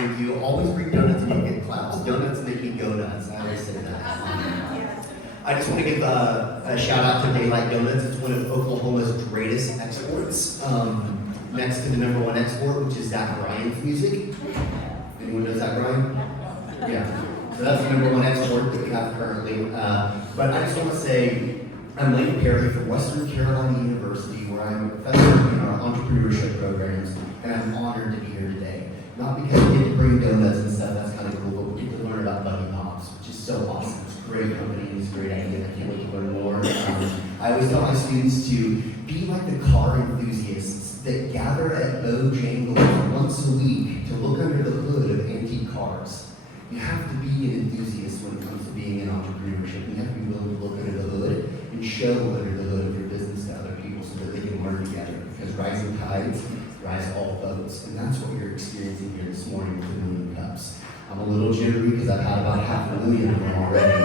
Thank you. Always bring donuts and you get claps. Donuts make me go nuts. I always say that. I just want to give a shout out to Daylight Donuts. It's one of Oklahoma's greatest exports. Next to the #1 export, which is Zach Bryan's music. Anyone know Zach Bryan? Yeah. So that's the #1 export that we have currently. But I just want to say, I'm Lane Perry from Western Carolina University, where I'm a professor in our entrepreneurship programs, and I'm honored to be here today. Not because we get to bring donuts and stuff, that's kind of cool, but we get to learn about Buggy, which is so awesome. It's a great company, it's a great idea, I can't wait to learn more. I always tell my students to be like the car enthusiasts that gather at Bojangles once a week to look under the hood of antique cars. You have to be an enthusiast when it comes to being in entrepreneurship. You have to be willing to look under the hood and show under the hood of your business to other people so that they can learn together. Because rising tides rise all boats, and that's what you're experiencing here this morning with the Million Cups. I'm a little jittery because I've had about 500,000 of them already.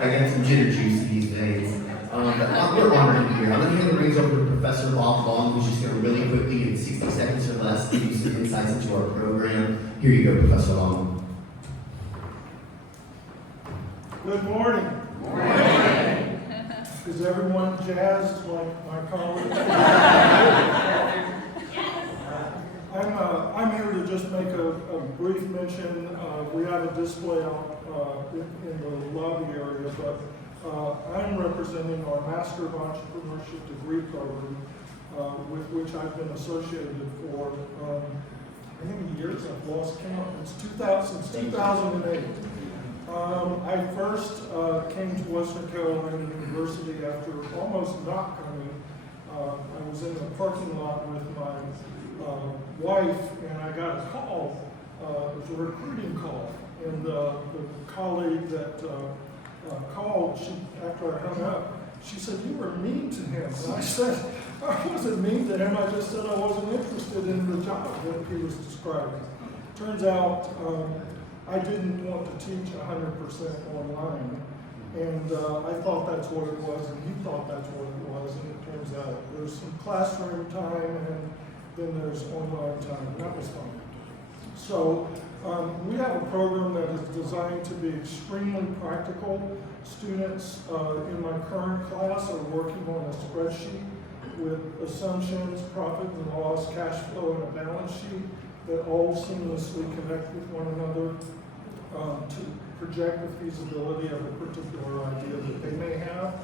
I got some jitter juice these days. But we're honored to be here. I'm going to hand the reins over to Professor Bob Long, who's just going to really quickly, in 60 seconds or less, give you some insights into our program. Here you go, Professor Long. Good morning. Good morning. Is everyone jazzed like my colleague? I'm here to just make a brief mention. We have a display out in the lobby area, but I'm representing our Master of Entrepreneurship degree program, with which I've been associated for how many years? I've lost count. It's since 2008. I first came to Western Carolina University after almost not coming. I was in the parking lot with my wife, and I got a call. It was a recruiting call, and the colleague that called, after I hung up, she said, "You were mean to him." And I said, "I wasn't mean to him, I just said I wasn't interested in the job that he was describing." Turns out, I didn't want to teach 100% online, and I thought that's what it was, and he thought that's what it was, and it turns out there's some classroom time, and then there's online time, and that was fun. So we have a program that is designed to be extremely practical. Students in my current class are working on a spreadsheet with assumptions, profit and loss, cash flow, and a balance sheet that all seamlessly connect with one another to project the feasibility of a particular idea that they may have.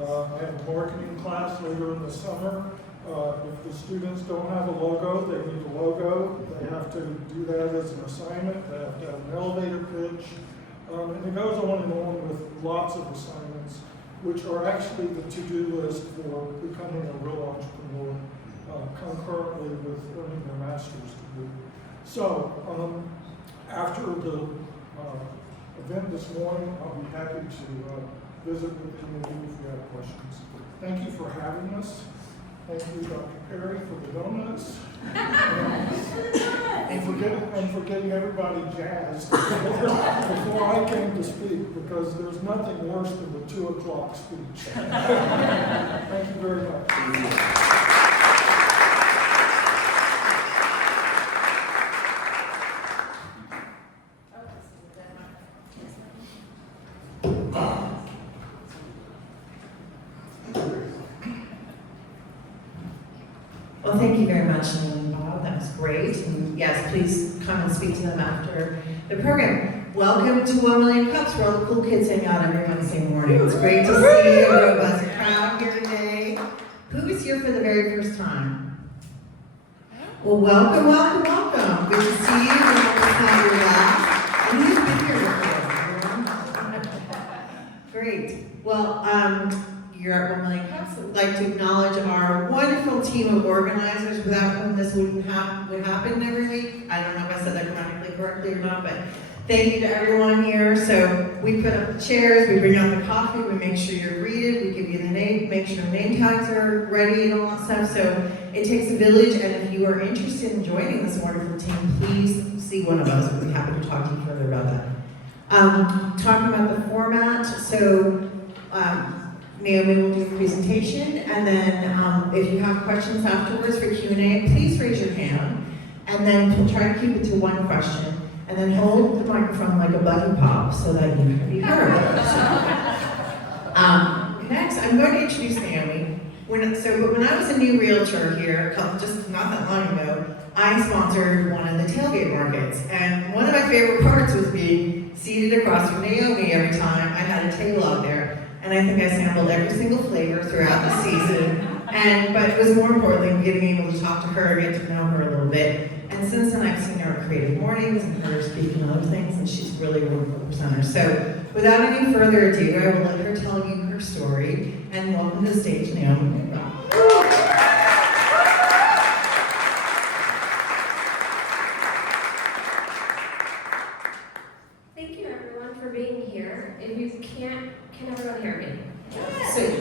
I have a marketing class later in the summer. If the students don't have a logo, they need a logo. They have to do that as an assignment. They have to have an elevator pitch. And it goes on with lots of assignments, which are actually the to-do list for becoming a real entrepreneur, concurrently with earning their master's degree. So, after the event this morning, I'll be happy to visit with any of you if you have questions. Thank you for having us. Thank you, Dr. Perry, for the donuts. And for getting everybody jazzed before I came to speak, because there's nothing worse than the 2 o'clock speech. Thank you very much. Well, thank you very much, Neomi and Bob. That was great. And yes, please come and speak to them after the program. Welcome to 1 Million Cups, where all the cool kids hang out every Wednesday morning. It's great to see a robust crowd here today. Who is here for the very first time? Well, welcome, welcome, welcome. Good to see you. And it's not your last. And who's been here before? Great. Well, you're at 1 Million Cups. I'd like to acknowledge our wonderful team of organizers, without whom this would happen every week. I don't know if I said that grammatically correctly or not, but thank you to everyone here. So we put up the chairs, we bring out the coffee, we make sure you're greeted, we give you the name, make sure name tags are ready and all that stuff. So it takes a village, and if you are interested in joining this wonderful team, please see one of us. We'd be happy to talk to you further about that. Talking about the format, so Neomi will do a presentation, and then if you have questions afterwards for Q&A, please raise your hand. and then try to keep it to one question, and then hold the microphone like a Buggy pop so that you can be heard. Next, I'm going to introduce Naomi. When I was a new realtor here, just not that long ago, I sponsored one of the tailgate markets, and one of my favorite parts was being seated across from Naomi every time I had a table out there. And I think I sampled every single flavor throughout the season. But it was more importantly getting able to talk to her, get to know her a little bit. And since then I've seen her at Creative Mornings and heard her speak on other things, and she's really a wonderful presenter. So without any further ado, I will let her tell you her story. And welcome to the stage, Neomi Negron. Thank you everyone for being here. If you can everyone hear me? Sweet.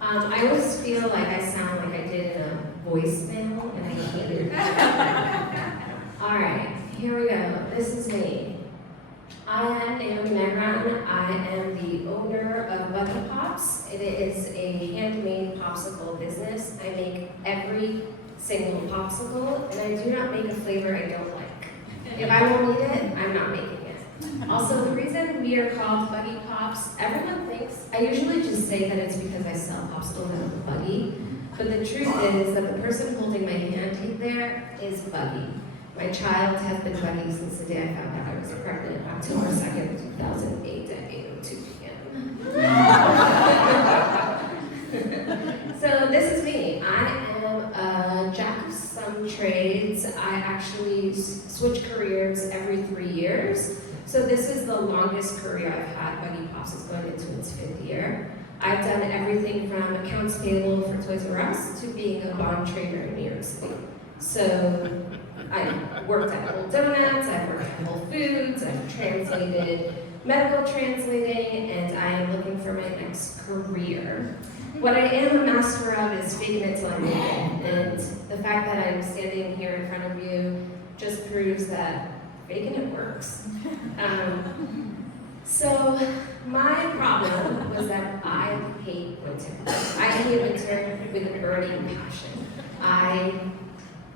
I always feel like I sound like I did in a voicemail, and I hate it. Alright, here we go. This is me. I am Neomi Negron. I am the owner of Buggy Pops. It is a handmade popsicle business. I make every single popsicle, and I do not make a flavor I don't like. If I won't eat it, I'm not making it. Also, the reason we are called Buggy Pops, everyone thinks, I usually just say that it's because I sell popsicles out of the buggy, but the truth is that the person holding my hand there is Buggy. My child has been Buggy since the day I found out I was pregnant, October 2nd, 2008 at 8:02 p.m. So this is me. I am a jack of some trades. I actually switch careers every 3 years. So this is the longest career I've had. Buggy Pops is going into its 5th year. I've done everything from accounts payable for Toys R Us to being a bond trader in New York City. So I worked at Whole Donuts, I've worked at Whole Foods, I've translated medical translating, and I am looking for my next career. What I am a master of is faking it till I make it, and the fact that I'm standing here in front of you just proves that faking it works. So my problem was that I hate winter. I hate winter with a burning passion. I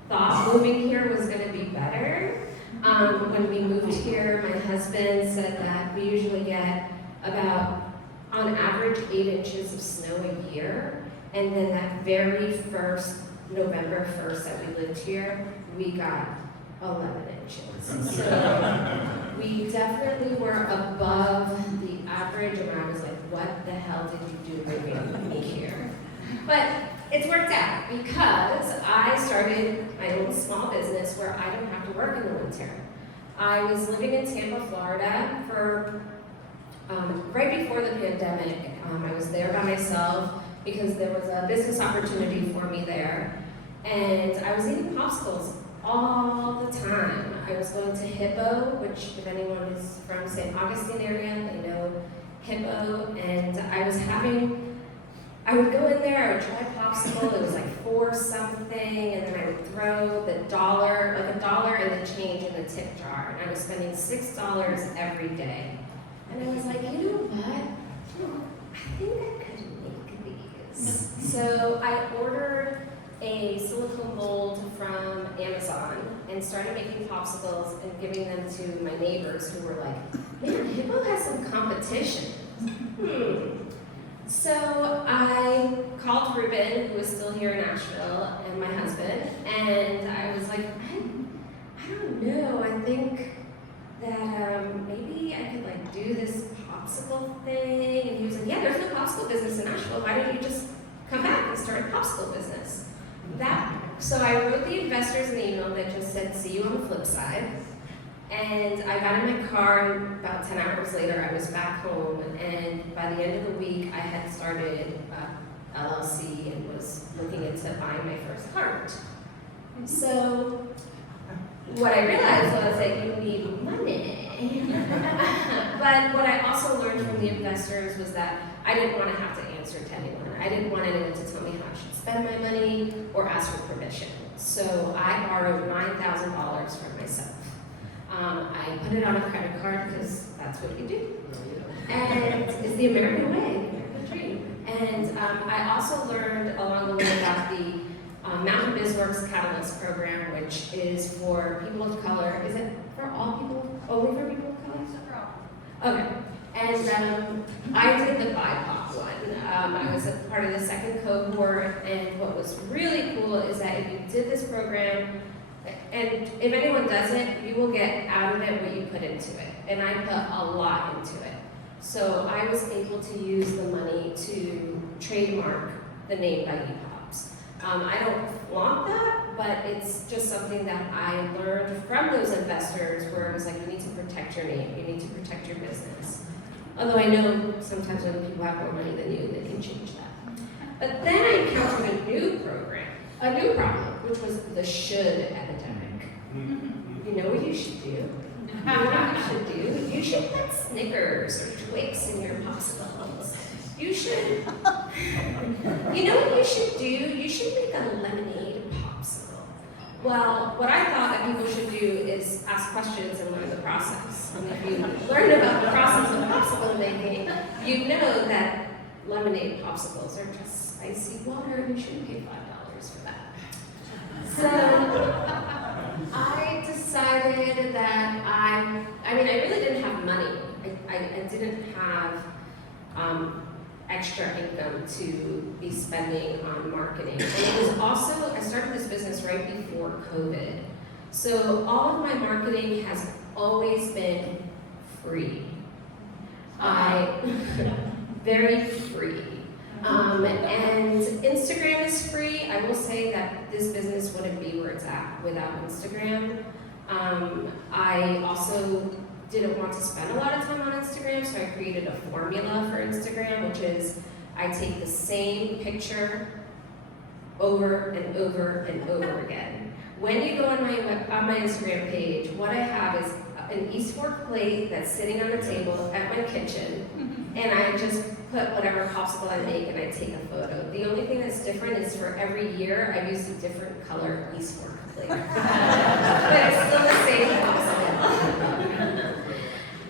thought moving here was going to be better. When we moved here, my husband said that we usually get about, on average, 8 inches of snow a year. And then that very first, November 1st that we lived here, we got 11 inches. So we definitely were above the average, and I was like, what the hell did you do moving me here? But it's worked out because I started my own small business where I don't have to work in the winter. I was living in Tampa, Florida for right before the pandemic. I was there by myself because there was a business opportunity for me there. And I was eating popsicles all the time. I was going to Hippo, which if anyone is from St. Augustine area, they know Hippo. And I would go in there, I would try popsicle, it was like 4 something, and then I would throw the dollar, like $1 and the change in the tip jar. And I was spending $6 every day. And I was like, you know what? I think I could make these. So I ordered a silicone mold from Amazon and started making popsicles and giving them to my neighbors who were like, man, Hippo has some competition. So I called Ruben, who was still here in Asheville, and my husband, and I was like, I don't know, I think that maybe I could like do this popsicle thing. And he was like, yeah, there's no popsicle business in Asheville. Why don't you just come back and start a popsicle business? So I wrote the investors an email that just said, see you on the flip side. And I got in my car, and about 10 hours later, I was back home. And by the end of the week, I had started LLC and was looking into buying my first cart. So what I realized was that you need money. But what I also learned from the investors was that I didn't want to have to answer to anyone. I didn't want anyone to tell me how I should spend my money or ask for permission. So I borrowed $9,000 from myself. I put it on a credit card because that's what you do. And it's the American way, the American dream. And I also learned along the way about the Mountain Biz Works Catalyst program, which is for people of color. Is it for all people? Only for people of color? Okay. And I did the BIPOC one. I was a part of the second cohort, and what was really cool is that if you did this program, and if anyone does it, you will get out of it what you put into it. And I put a lot into it. So I was able to use the money to trademark the name Buggy Pops. I don't want that, but it's just something that I learned from those investors where it was like, you need to protect your name, you need to protect your business. Although I know sometimes when people have more money than you, they can change that. But then I encountered a new problem, which was the should epidemic. You know what you should do? You know what you should do? You should put Snickers or Twix in your popsicles. You should, you know what you should do? You should make a lemonade popsicle. Well, what I thought that people should do is ask questions and learn the process. And if you learn about the process of popsicle making, you know that lemonade popsicles are just spicy water and you shouldn't pay $5 for that. So I decided that I really didn't have money. I didn't have extra income to be spending on marketing. And it was also, I started this business right before COVID. So all of my marketing has always been free. Very free. And Instagram is free. I will say that this business wouldn't be where it's at without Instagram. I also didn't want to spend a lot of time on Instagram, so I created a formula for Instagram, which is I take the same picture over and over and over again. When you go on my Instagram page, what I have is an East Fork plate that's sitting on the table at my kitchen, and I just put whatever popsicle I make and I take a photo. The only thing that's different is for every year I've used a different color East Fork plate. But it's still the same popsicle.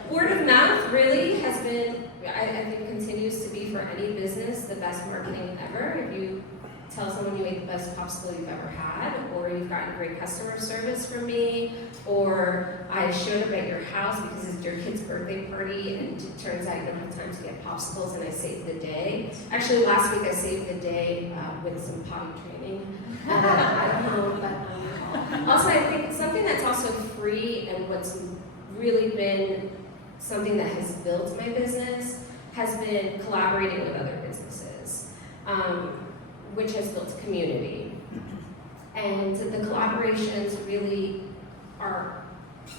Word of mouth really has been, I think continues to be for any business, the best marketing ever. If you tell someone you made the best popsicle you've ever had, or you've gotten great customer service from me, or I showed up at your house because it's your kid's birthday party and it turns out you don't have time to get popsicles and I saved the day. Actually, last week I saved the day with some potty training at home. Also, I think something that's also free and what's really been something that has built my business has been collaborating with other businesses. Which has built community. And the collaborations really are,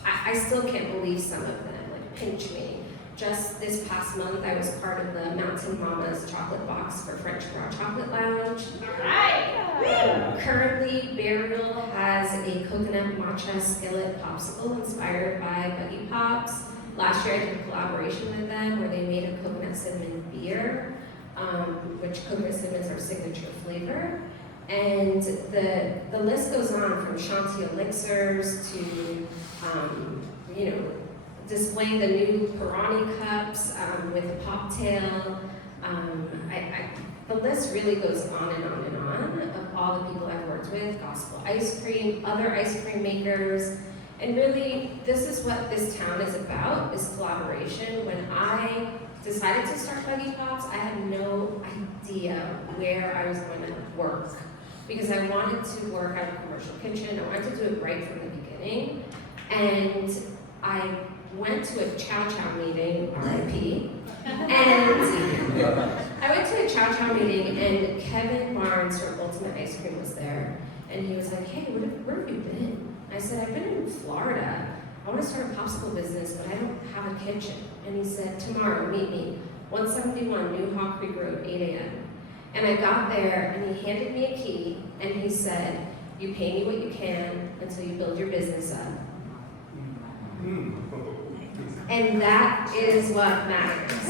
I still can't believe some of them, like pinch me. Just this past month, I was part of the Mountain Mama's chocolate box for French Raw Chocolate Lounge. Right. Currently, Burial has a coconut matcha skillet popsicle inspired by Buggy Pops. Last year, I did a collaboration with them where they made a coconut cinnamon beer. Which coconut cinnamon is our signature flavor. And the list goes on from Shanti elixirs to, displaying the new Pirani cups with a poptail. The list really goes on and on and on of all the people I've worked with, Gospel Ice Cream, other ice cream makers. And really, this is what this town is about, is collaboration. When I decided to start Buggy Pops, I had no idea where I was going to work because I wanted to work at a commercial kitchen. I wanted to do it right from the beginning. And I went to a Chow Chow meeting, RIP, and I went to a Chow Chow meeting and Kevin Barnes from Ultimate Ice Cream was there. And he was like, hey, where have you been? I said, I've been in Florida. I want to start a popsicle business, but I don't have a kitchen. And he said, tomorrow, meet me, 171 New Hawk Creek Road, 8 a.m. And I got there, and he handed me a key, and he said, you pay me what you can until you build your business up. And that is what matters.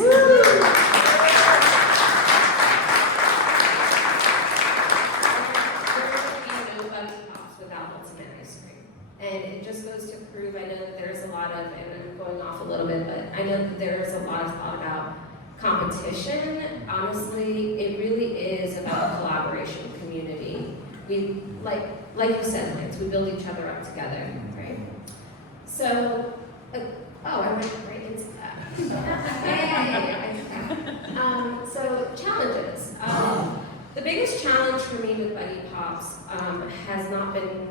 And it just goes to prove, I know that there's a lot of, and I'm going off a little bit, but I know that there's a lot of thought about competition. Honestly, it really is about collaboration, community. We, like you said, Lance, we build each other up together, right? So, I went right into that. So challenges. The biggest challenge for me with Buggy Pops has not been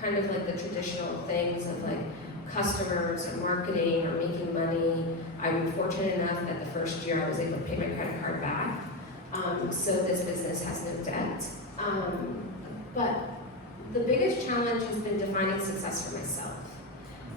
kind of like the traditional things of like customers or marketing or making money. I'm fortunate enough that the first year I was able to pay my credit card back. So this business has no debt. But the biggest challenge has been defining success for myself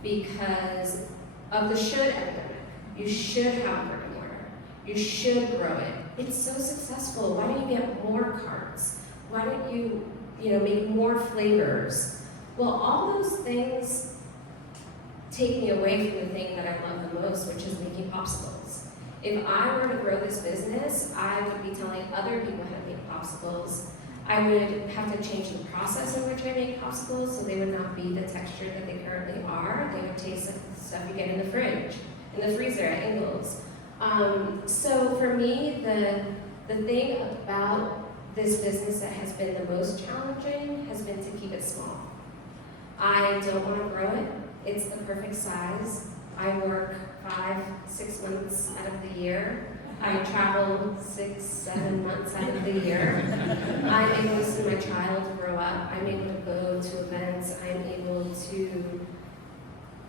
because of the should epidemic. You should have brick and mortar. You should grow it. It's so successful. Why don't you get more carts? Why don't you, make more flavors? Well, all those things take me away from the thing that I love the most, which is making popsicles. If I were to grow this business, I would be telling other people how to make popsicles. I would have to change the process in which I make popsicles so they would not be the texture that they currently are. They would taste like the stuff you get in the fridge, in the freezer at Ingles. So for me, the thing about this business that has been the most challenging has been to keep it small. I don't want to grow it. It's the perfect size. I work 5-6 months out of the year. I travel 6-7 months out of the year. I'm able to see my child grow up. I'm able to go to events. I'm able to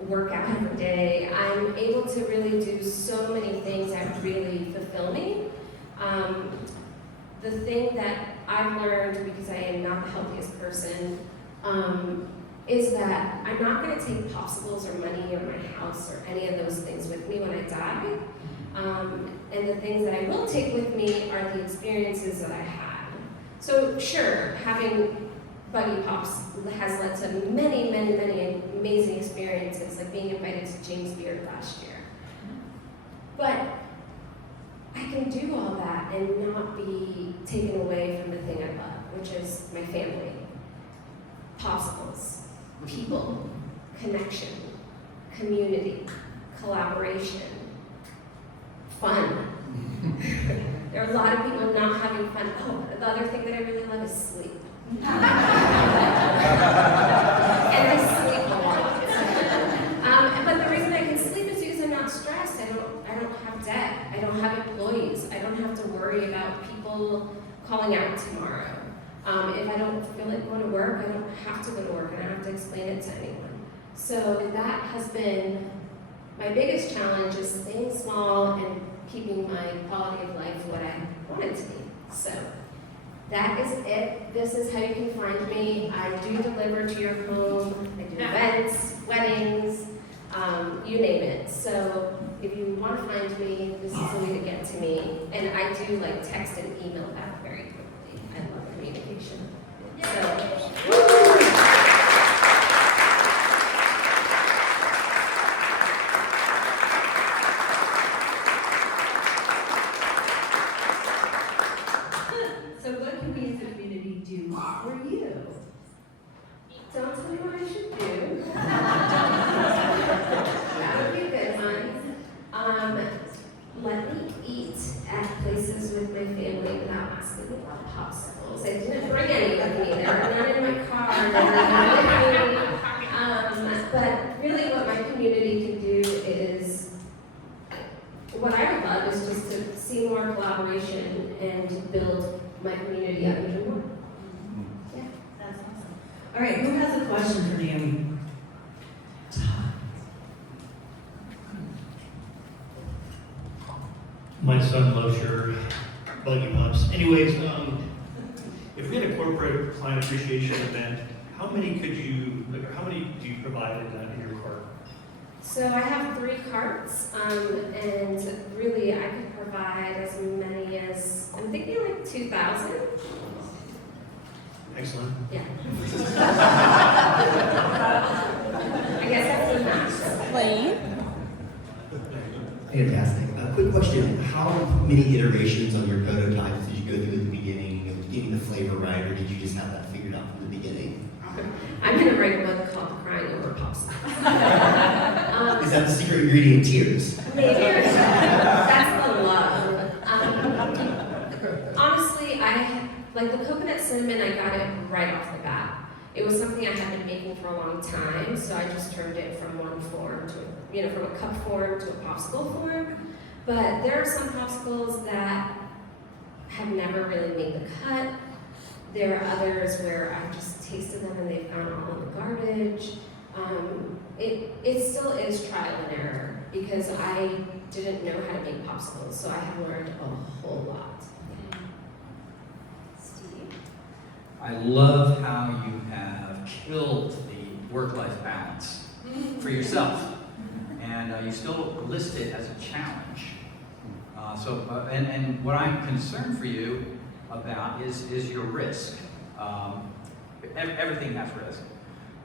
work out every day. I'm able to really do so many things that really fulfill me. The thing that I've learned, because I am not the healthiest person, is that I'm not going to take popsicles or money or my house or any of those things with me when I die. And the things that I will take with me are the experiences that I had. So sure, having Buggy Pops has led to many, many, many amazing experiences, like being invited to James Beard last year. But I can do all that and not be taken away from the thing I love, which is my family, popsicles, people, connection, community, collaboration, fun. There are a lot of people not having fun. Oh, the other thing that I really love is sleep. And I sleep a lot. But the reason I can sleep is because I'm not stressed. I don't have debt. I don't have employees. I don't have to worry about people calling out tomorrow. If I don't feel like going to work, I don't have to go to work and I don't have to explain it to anyone. So that has been my biggest challenge, is staying small and keeping my quality of life what I want it to be. So that is it. This is how you can find me. I do deliver to your home. I do events, weddings, you name it. So if you want to find me, this is the way to get to me. And I do like text and email back very quickly. I love communication. So what can we as a community do for you? Don't tell me what I should do. That would be a good one. Let me eat at places with my family without asking about popsicles. I didn't bring any with me. They're not in my car. But really what my community can do is, what I would love is just to see more collaboration and build my community up even more. Yeah. That's awesome. All right, who has a question for Naomi? My son loves your Buggy Pops. Anyways, if we had a corporate client appreciation event, how many do you provide in your cart? So I have 3 carts, and really I could provide as many as, I'm thinking like 2,000. Excellent. Yeah. I guess that's the max. Lane? Fantastic. Quick question. How many iterations on your prototypes did you go through at the beginning of getting the flavor right, or did you just have that figured out from the beginning? I'm gonna write a book called Crying Over Pops. Is that the secret ingredient? Tears. Maybe. That's the love. Honestly, like the coconut cinnamon, I got it right off the bat. It was something I had been making for a long time, so I just turned it from one form to, from a cup form to a popsicle form. But there are some popsicles that have never really made the cut. There are others where I've just tasted them and they've gone all in the garbage. It still is trial and error because I didn't know how to make popsicles, so I have learned a whole lot. Steve? I love how you have killed the work-life balance for yourself, and you still list it as a challenge. And what I'm concerned for you about is your risk. Everything has risk,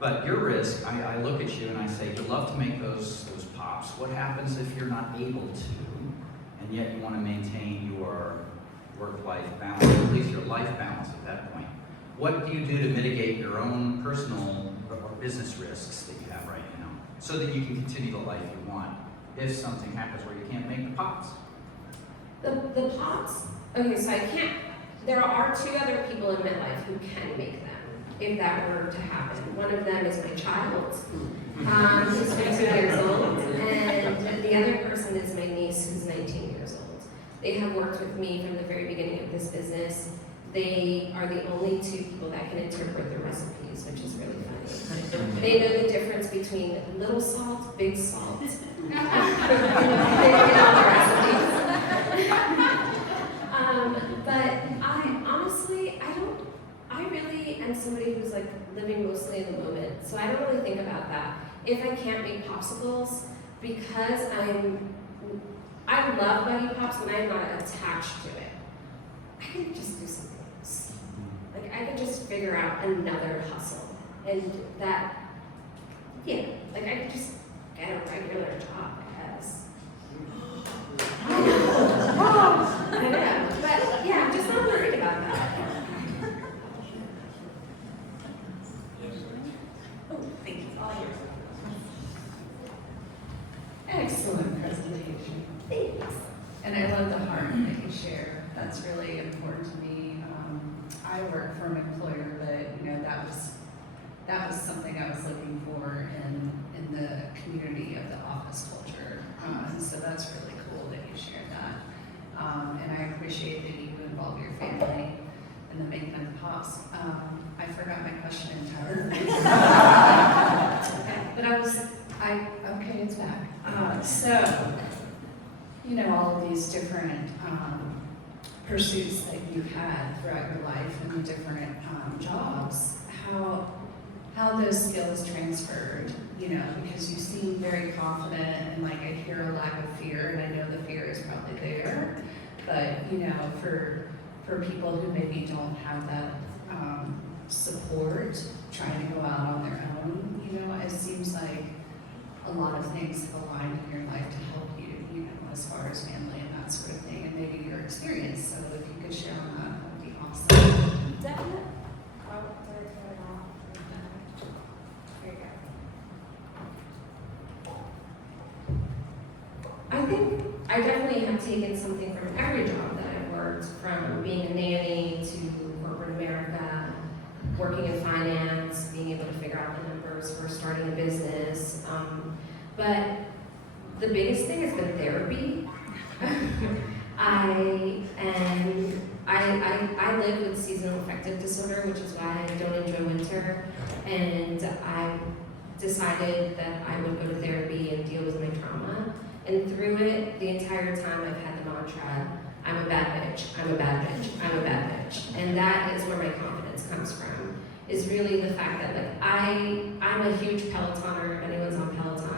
but your risk. I look at you and I say, you love to make those pops. What happens if you're not able to, and yet you want to maintain your work-life balance, or at least your life balance at that point? What do you do to mitigate your own personal or business risks that you have right now, so that you can continue the life you want if something happens where you can't make the pops? The pops, okay, so I can't, there are two other people in my life who can make them, if that were to happen. One of them is my child, who's 22 years old, and the other person is my niece, who's 19 years old. They have worked with me from the very beginning of this business. They are the only two people that can interpret the recipes, which is really funny. They know the difference between little salt, big salt. They know the recipes. But I really am somebody who's like living mostly in the moment, so I don't really think about that. If I can't make popsicles, because I love Buggy Pops, but I'm not attached to it, I can just do something else. Like I could just figure out another hustle, and that, like I could just get a regular job, I guess. I know, but yeah, I'm just not worried about that. Oh, thank you. All yours. Excellent presentation. Thanks. And I love the heart that you share. That's really important to me. I work for an employer that was something I was looking for in the community of the office culture. So that's really cool that you shared that. And I appreciate that you involve your family in the making of the pops. I forgot my question entirely. But okay, it's back. So, all of these different pursuits that you've had throughout your life and the different jobs, how those skills transferred, because you seem very confident and like I hear a lack of fear, and I know the fear is probably there, but for people who maybe don't have that support, trying to go out on their own, it seems like a lot of things have aligned in your life to help you, as far as family and that sort of thing, and maybe your experience. So if you could share on that would be awesome. Definitely. Oh, did I turn it off? There you go. I think I definitely have taken something from every job that I've worked, from being a nanny to corporate America, working in finance, being able to figure out the numbers for starting a business. But the biggest thing has been therapy. I live with seasonal affective disorder, which is why I don't enjoy winter. And I decided that I would go to therapy and deal with my trauma. And through it, the entire time I've had the mantra, I'm a bad bitch, I'm a bad bitch, I'm a bad bitch. And that is where my confidence comes from, is really the fact that I'm a huge Pelotoner, if anyone's on Peloton.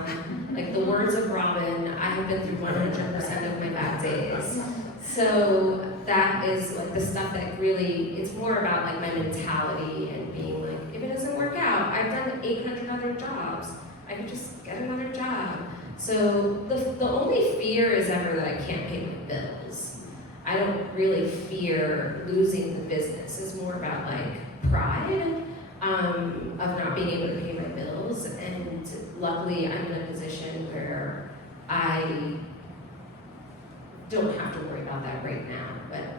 Like the words of Robin, I have been through 100% of my bad days. So that is like the stuff that really, it's more about like my mentality and being like, if it doesn't work out, I've done 800 other jobs. I could just get another job. So the only fear is ever that I can't pay my bills. I don't really fear losing the business. It's more about like pride of not being able to pay my bills. And luckily I'm in a position where I don't have to worry about that right now.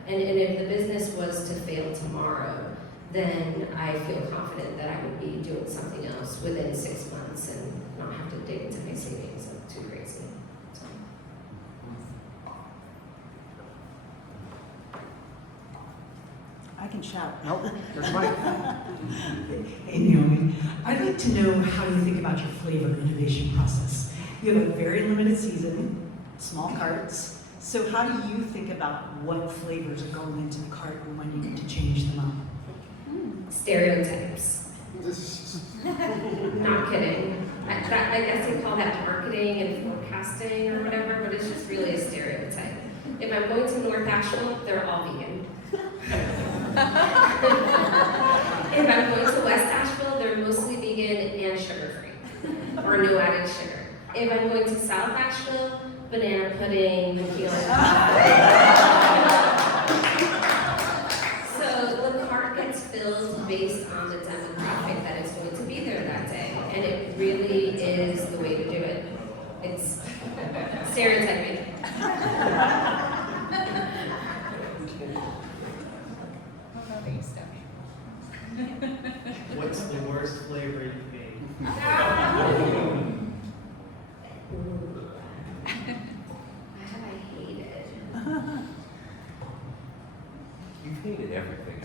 And if the business was to fail tomorrow, then I feel confident that I would be doing something else within 6 months and not have to dig into my savings too crazy. So. I can shout. Nope, there's Mike. Hey Naomi, I'd like to know how you think about your flavor innovation process. You have a very limited season, small carts. So how do you think about what flavors are going into the cart and when you need to change them up? Stereotypes. Not kidding. I guess they call that marketing and forecasting or whatever, but it's just really a stereotype. If I'm going to North Asheville, they're all vegan. If I'm going to West Asheville, they're mostly vegan and sugar-free, or no added sugar. If I'm going to South Asheville, banana pudding, key lime pie. So the cart gets filled based on the demographic that is going to be there that day, and it really is the way to do it. It's stereotyping. What's the worst flavor you've made? What have I hated? You've hated everything.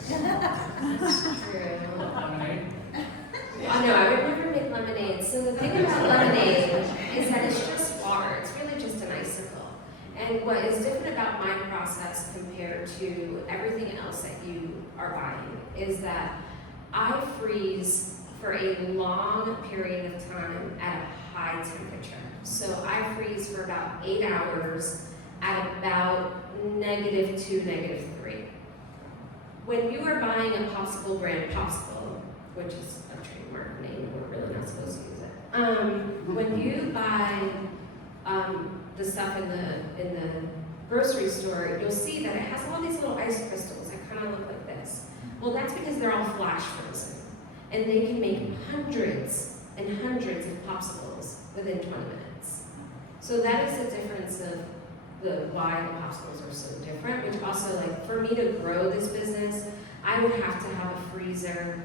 That's true. Oh no, I would never make lemonade. So the thing about lemonade is that it's just water. It's really just an icicle. And what is different about my process compared to everything else that you are buying is that I freeze for a long period of time at a high temperature. So I freeze for about 8 hours at about -2, -3. When you are buying a popsicle brand popsicle, which is a trademark name, we're really not supposed to use it. When you buy the stuff in the grocery store, you'll see that it has all these little ice crystals that kind of look like this. Well, that's because they're all flash frozen, and they can make hundreds and hundreds of popsicles within 20 minutes. So that is the difference of why the popsicles are so different, which also, like, for me to grow this business, I would have to have a freezer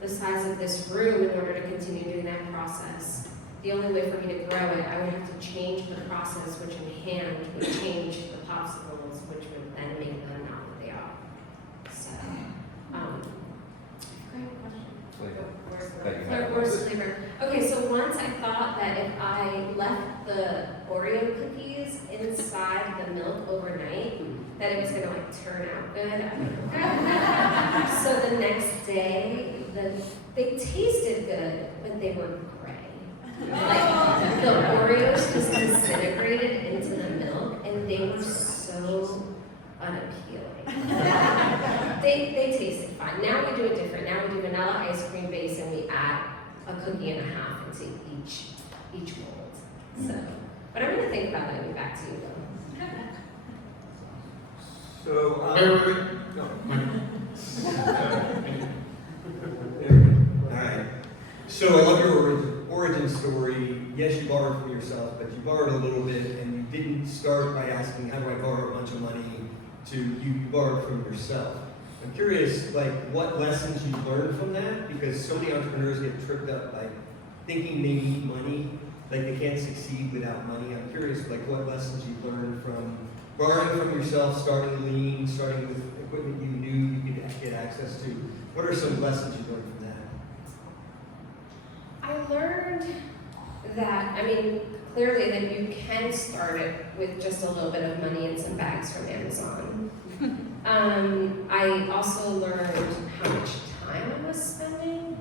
the size of this room in order to continue doing that process. The only way for me to grow it, I would have to change the process, which in hand would change the popsicles, which would then make them not what they are. So, worst flavor. Okay, so once I thought that if I left the Oreo cookies inside the milk overnight, that it was gonna like turn out good. So the next day, they tasted good, but they were gray. Like the Oreos just disintegrated into the milk, and they were so unappealing. They tasted fine. Now we do it different. Now we do vanilla ice cream base, and we add a cookie and a half into each mold. So, but I'm gonna think about that and get back to you though. So, Alright. So I love your origin story. Yes, you borrowed from yourself, but you borrowed a little bit, and you didn't start by asking, how do I borrow a bunch of money, to you borrowed from yourself. I'm curious, like, what lessons you learned from that? Because so many entrepreneurs get tripped up by thinking they need money, like they can't succeed without money. I'm curious, like, what lessons you learned from borrowing from yourself, starting lean, starting with equipment you knew you could get access to. What are some lessons you learned from that? I learned that, I mean, clearly that you can start it with just a little bit of money and some bags from Amazon. I also learned how much time I was spending,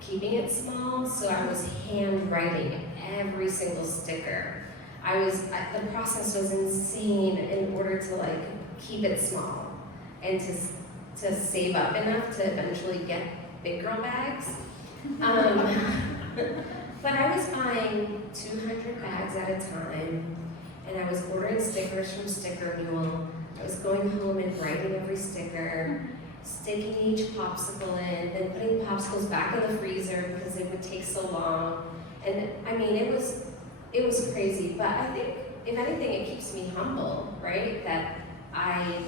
keeping it small. So I was handwriting every single sticker. The process was insane in order to like keep it small and to save up enough to eventually get big girl bags. But I was buying 200 bags at a time, and I was ordering stickers from Sticker Mule. I was going home and writing every sticker, sticking each popsicle in, then putting popsicles back in the freezer because it would take so long. And I mean, it was crazy, but I think, if anything, it keeps me humble, right? That I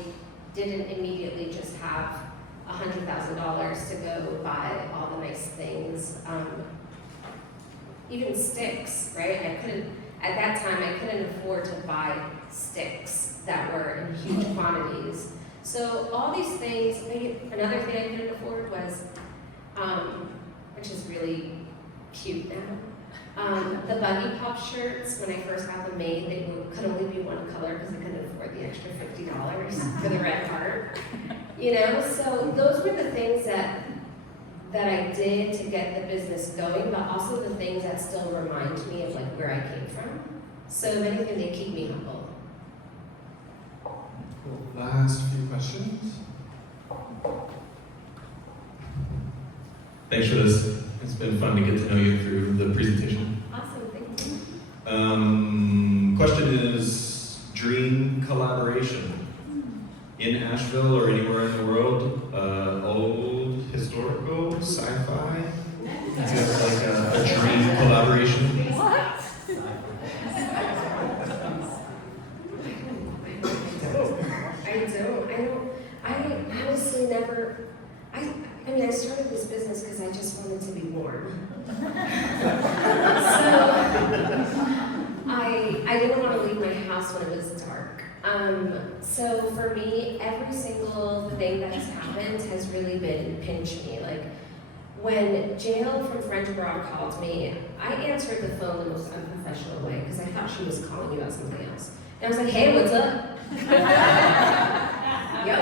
didn't immediately just have $100,000 to go buy all the nice things. Even sticks, right? At that time, I couldn't afford to buy sticks that were in huge quantities. So all these things, maybe another thing I couldn't afford was, which is really cute now, the Buggy Pop shirts. When I first got them made, they could only be one color because I couldn't afford the extra $50 for the red heart. You know, so those were the things that I did to get the business going, but also the things that still remind me of like where I came from. So if anything, they keep me humble. Cool. Last few questions. Thanks for this. It's been fun to get to know you through the presentation. Awesome, thank you. Question is, dream collaboration in Asheville or anywhere in the world? Old, historical, sci-fi? Is it like a dream collaboration? I honestly never, I mean, I started this business because I just wanted to be warm. So, I didn't want to leave my house when it was dark. So for me, every single thing that has happened has really been pinch me. Like, when Jail from French Abroad called me, I answered the phone the most unprofessional way because I thought she was calling you about something else. And I was like, hey, what's up? Yo.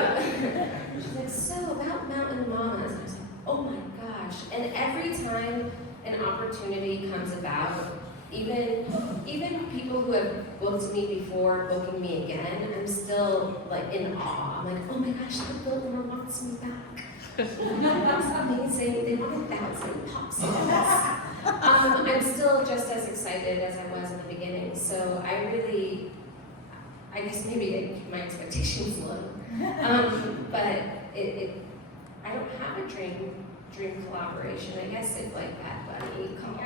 She's like, so about Mountain Mamas. And I was like, oh my gosh. And every time an opportunity comes about, even people who have booked me before booking me again, I'm still like in awe. I'm like, oh my gosh, the Biltmore wants me back. That's amazing. They want 1,000 popsicles. I'm still just as excited as I was in the beginning. So I guess maybe I keep my expectations low. But I don't have a dream collaboration. I guess if like Bad Bunny called and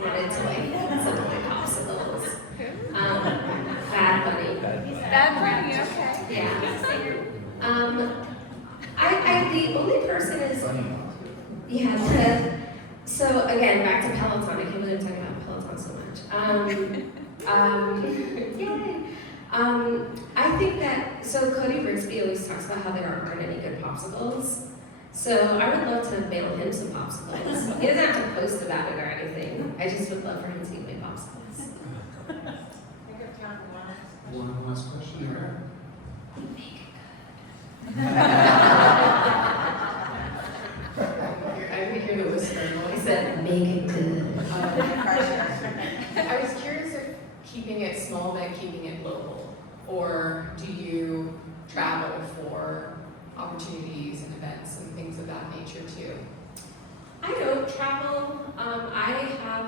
wanted to like eat some of my popsicles. Bad Bunny. Bad Bunny, okay. Yeah. The only person is, so again, back to Peloton. I can't believe I'm talking about Peloton so much. Yay. I think that, so Cody Rigsby always talks about how there aren't any good popsicles. So I would love to mail him some popsicles. He doesn't have to post about it or anything. I just would love for him to eat my popsicles. One last question, Eric. I could hear the whisper noise. Said, make it good. I was curious if keeping it small meant keeping it local, or do you travel for opportunities and events and things of that nature too? I don't travel. I have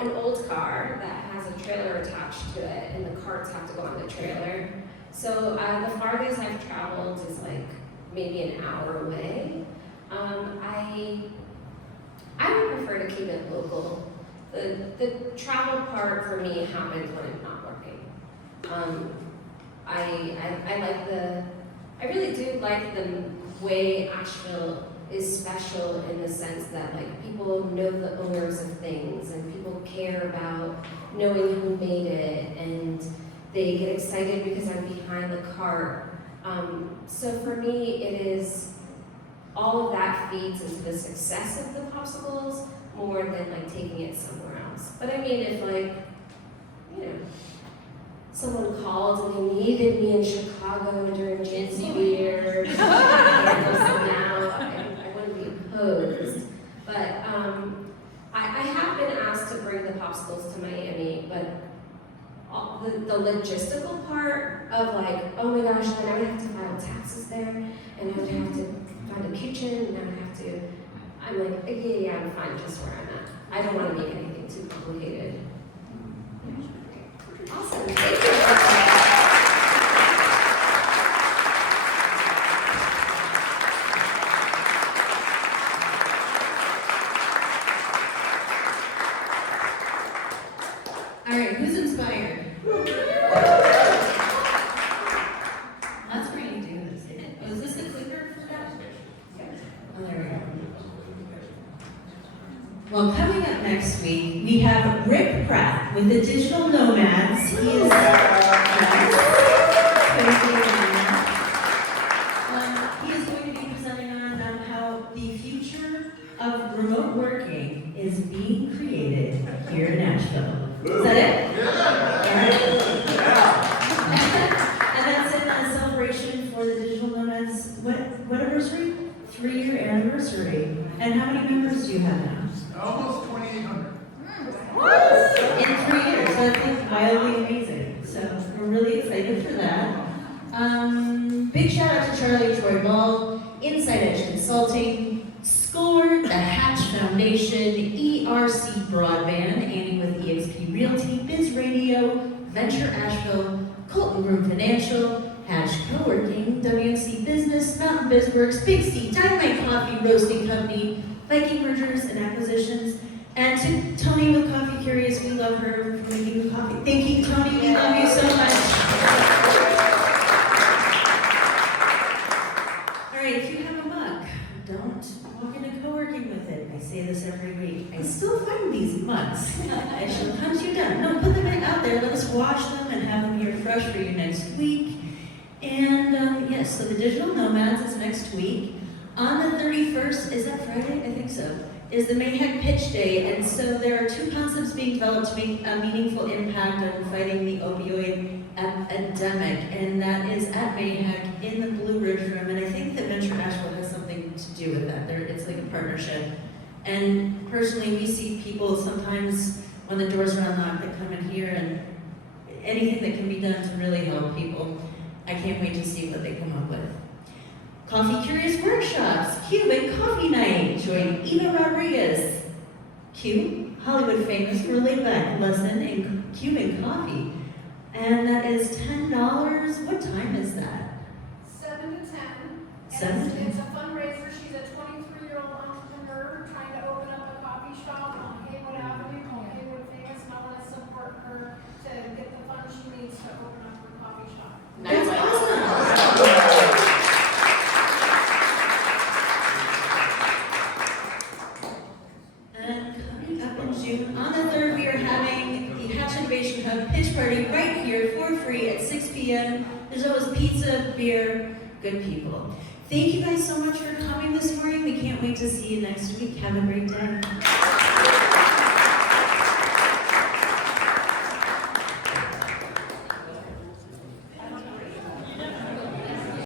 an old car that has a trailer attached to it, and the carts have to go on the trailer. So the farthest I've traveled is like maybe an hour away. I would prefer to keep it local. The travel part for me happens when I'm not working. I really do like the way Asheville is special in the sense that like people know the owners of things and people care about knowing who made it and they get excited because I'm behind the cart. So for me, it is all of that feeds into the success of the popsicles more than like taking it somewhere else. But I mean, if like, you know, someone called and they needed me in Chicago during Ginzy Beer, now I wouldn't be opposed. But I have been asked to bring the popsicles to Miami, but the logistical part of like, oh my gosh, then I would have to file taxes there, and I would have to find a kitchen, and I would have to, I'm like, yeah, I'm fine just where I'm at. I don't want to make anything too complicated. Awesome, thank you. All right, who's inspired? That's where you do this. Oh, is this a clicker for that? Well, coming up next week, we have Rick Pratt with the Digital Nomads. He is going to be presenting on how the future of remote working is being created here in Asheville. Is that it? Yeah. And that's in a celebration for the Digital Nomads. What anniversary? 3-year anniversary. And how many members do you have now? Almost 2,800. In 3 years, so that's wildly amazing. So we're really excited for that. Big shout out to Charlie Troy Ball, Inside Edge Consulting, SCORE, the Hatch Foundation, ERC Broadband, Annie with EXP Realty, Biz Radio, Venture Asheville, Colton Groom Financial, Hatch Co-working, WNC Business, Mountain BizWorks, Big C, Dynamite Coffee Roasting Company, Viking Mergers and Acquisitions, and to Tony with Coffee Curious, we love her for making the coffee. Thank you, Tony, we love you so much. All right, if you have a mug, don't walk into co-working with it. I say this every week. I still find these mugs. I shall hunt you down. No, put them out there. Let us wash them and have them here fresh for you next week. And yes, so the Digital Nomads is next week. On the 31st, is that Friday? I think so. Is the Mayheck Pitch Day, and so there are 2 concepts being developed to make a meaningful impact on fighting the opioid epidemic, and that is at Mayheck in the Blue Ridge Room, and I think that Venture Asheville has something to do with that. It's like a partnership. And personally, we see people sometimes when the doors are unlocked that come in here, and anything that can be done to really help people, I can't wait to see what they come up with. Coffee Curious Workshops, Cuban Coffee Night. Join Eva Rodriguez, Q, Hollywood famous for a laid-back lesson in Cuban coffee. And that is $10. What time is that? 7 to 10. 7 to 10. It's a fundraiser. She's a 23-year-old entrepreneur trying to open up a coffee shop on Haywood Avenue, on Haywood famous, and I want to support her to get the funds she needs to open up her coffee shop. That's awesome. And coming up in June, on the 3rd, we are having the Hatch Innovation Hub pitch party right here for free at 6 p.m. There's always pizza, beer, good people. Thank you guys so much for coming this morning. We can't wait to see you next week. Have a great day.